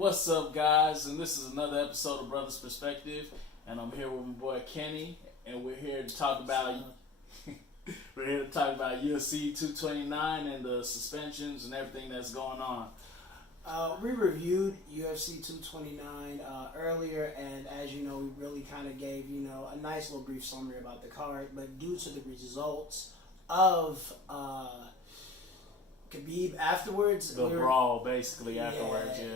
What's up, guys? And this is another episode of Brothers Perspective, and I'm here with my boy Kenny, and we're here to talk about UFC 229 and the suspensions and everything that's going on. We reviewed UFC 229 earlier, and as you know, we really kind of gave a nice little brief summary about the card. But due to the results of Khabib afterwards, The brawl, basically, afterwards, yeah.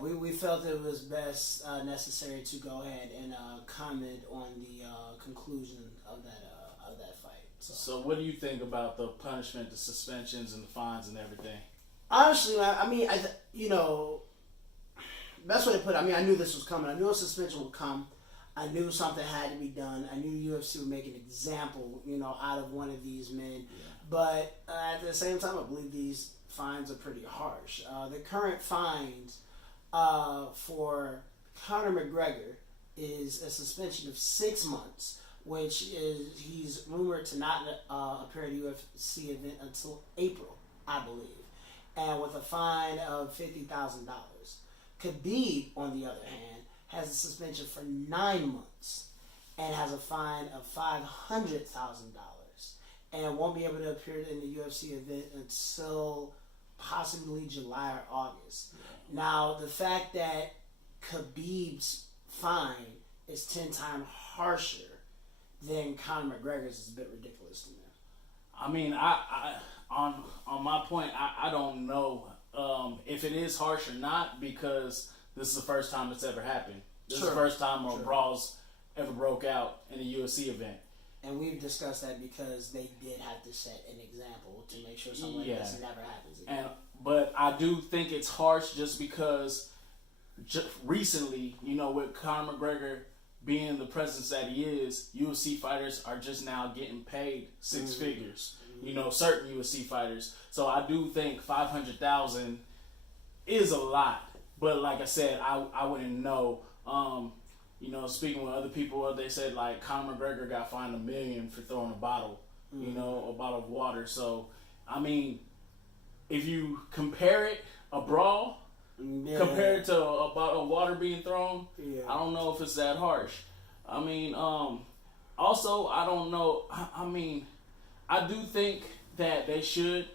We felt it was best necessary to go ahead and comment on the conclusion of that fight. So what do you think about the punishment, the suspensions, and the fines and everything? Honestly, best way to put it, I knew this was coming. I knew a suspension would come. I knew something had to be done. I knew UFC would make an example, out of one of these men. Yeah. But at the same time, I believe these fines are pretty harsh. The current fines for Conor McGregor is a suspension of 6 months, which is he's rumored to not appear at a UFC event until April, I believe, and with a fine of $50,000. Khabib, on the other hand, has a suspension for 9 months and has a fine of $500,000 and won't be able to appear in the UFC event until possibly July or August. Yeah. Now, the fact that Khabib's fine is 10 times harsher than Conor McGregor's is a bit ridiculous to me. I mean, I on my point, I don't know if it is harsh or not, because this is the first time it's ever happened. This is the first time a brawls ever broke out in a UFC event. And we've discussed that because they did have to set an example to make sure something like this never happens again. But I do think it's harsh just because recently, with Conor McGregor being the presence that he is, UFC fighters are just now getting paid six figures. Certain UFC fighters. So I do think 500,000 is a lot. But like I said, I wouldn't know. Speaking with other people, they said like Conor McGregor got fined $1 million for throwing a bottle, a bottle of water. So, I mean, if you compare it, a brawl, compared to a bottle of water being thrown, I don't know if it's that harsh. I mean, also, I don't know. I do think that they should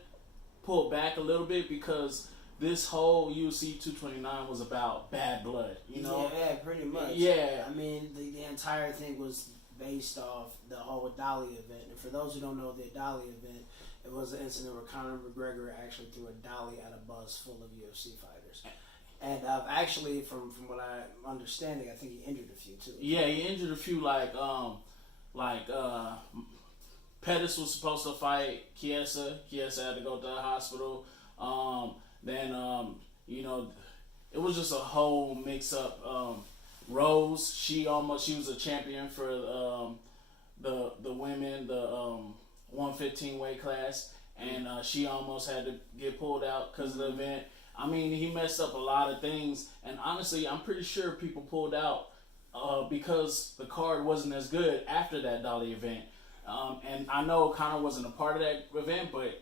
pull back a little bit, because this whole UFC 229 was about bad blood, Yeah, pretty much. Yeah. I mean, the entire thing was based off the whole Dali event. And for those who don't know the Dali event, it was an incident where Conor McGregor actually threw a Dali at a bus full of UFC fighters. And actually, from what I'm understanding, I think he injured a few too. Yeah, he injured a few, like Pettis was supposed to fight Chiesa. Chiesa had to go to the hospital. Then it was just a whole mix-up. Rose, she was a champion for the women, the 115 weight class, and she almost had to get pulled out because of the event. I mean, he messed up a lot of things, and honestly, I'm pretty sure people pulled out because the card wasn't as good after that Dali event. And I know Conor wasn't a part of that event, but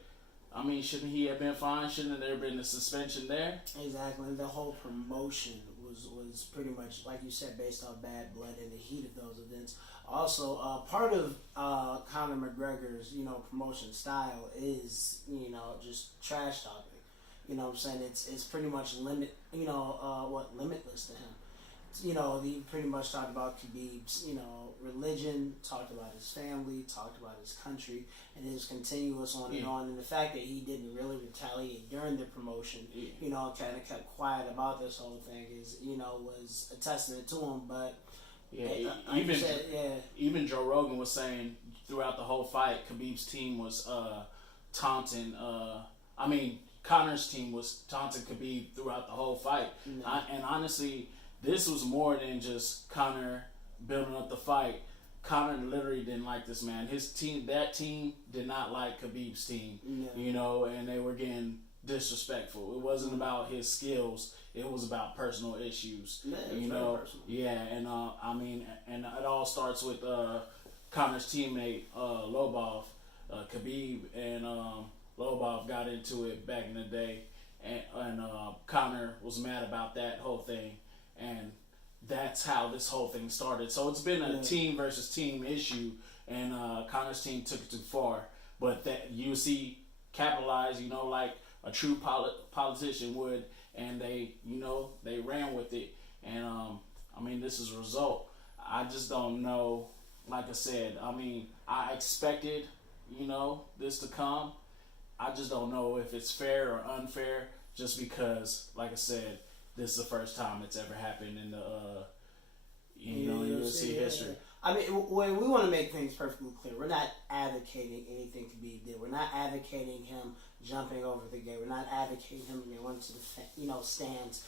I mean, shouldn't he have been fined? Shouldn't there have been a suspension there? Exactly. And the whole promotion was pretty much, like you said, based on bad blood in the heat of those events. Also, part of Conor McGregor's, promotion style is, just trash talking. You know what I'm saying? It's pretty much limitless to him. He pretty much talked about Khabib's, religion, talked about his family, talked about his country, and it was continuous on and on. And the fact that he didn't really retaliate during the promotion, kind of kept quiet about this whole thing was a testament to him. But even Joe Rogan was saying throughout the whole fight, Khabib's team was taunting. Conor's team was taunting Khabib throughout the whole fight, and honestly, this was more than just Conor building up the fight. Conor literally didn't like this man. That team did not like Khabib's team, and they were getting disrespectful. It wasn't about his skills. It was about personal issues, and and it all starts with Conor's teammate Lobov, Khabib and Lobov got into it back in the day, and Conor was mad about that whole thing, and that's how this whole thing started. So it's been a team versus team issue, and Conor's team took it too far. But that UFC capitalized, like a true politician would, and they ran with it. And this is a result. I just don't know. Like I said, I expected, this to come. I just don't know if it's fair or unfair, just because, like I said, this is the first time it's ever happened in the UFC history. When we want to make things perfectly clear, we're not advocating anything Khabib did. We're not advocating him jumping over the gate. We're not advocating him going to the stands,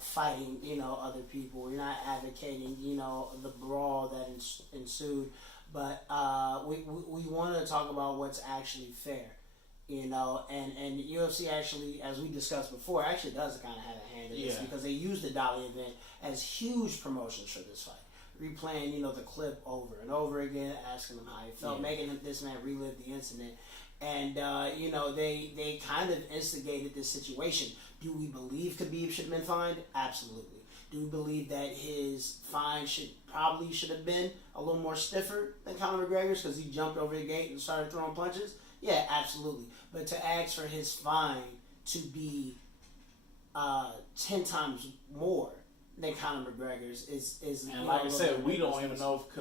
fighting other people. We're not advocating the brawl that ensued. But we want to talk about what's actually fair. And UFC actually, as we discussed before, actually does kind of have a hand in this because they used the Dolly event as huge promotions for this fight. Replaying, the clip over and over again, asking him how he felt, making this man relive the incident. And, they kind of instigated this situation. Do we believe Khabib should have been fined? Absolutely. Do we believe that his fine should have been a little more stiffer than Conor McGregor's because he jumped over the gate and started throwing punches? Yeah, absolutely. But to ask for his fine to be 10 times more than Conor McGregor's is and like I said, we don't even know if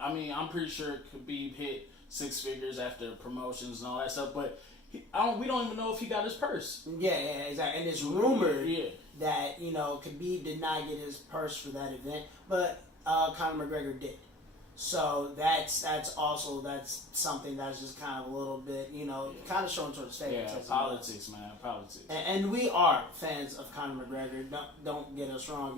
I'm pretty sure Khabib hit 6 figures after promotions and all that stuff, but we don't even know if he got his purse. Yeah, exactly. And it's rumored that Khabib did not get his purse for that event, but Conor McGregor did. So that's something that's just kind of a little bit, kind of showing towards favoritism. Yeah, politics, man, politics. And we are fans of Conor McGregor. Don't get us wrong.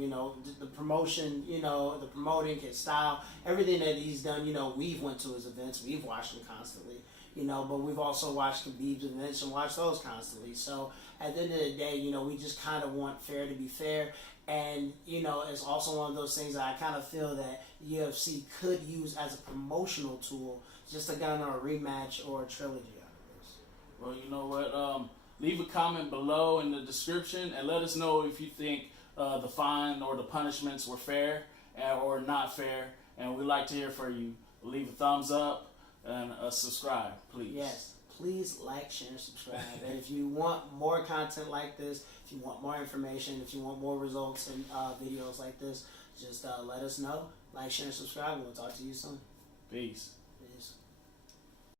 The promotion, the promoting, his style, everything that he's done. We've went to his events. We've watched him constantly. But we've also watched Khabib's events and watched those constantly. So at the end of the day, we just kind of want fair to be fair. And, it's also one of those things that I kind of feel that UFC could use as a promotional tool just to get on a rematch or a trilogy out of this. Well, you know what? Leave a comment below in the description and let us know if you think the fine or the punishments were fair or not fair. And we'd like to hear from you. Leave a thumbs up and subscribe, please. Yes. Please like, share, and subscribe. And if you want more content like this, if you want more information, if you want more results and videos like this, just let us know. Like, share, and subscribe, and we'll talk to you soon. Peace.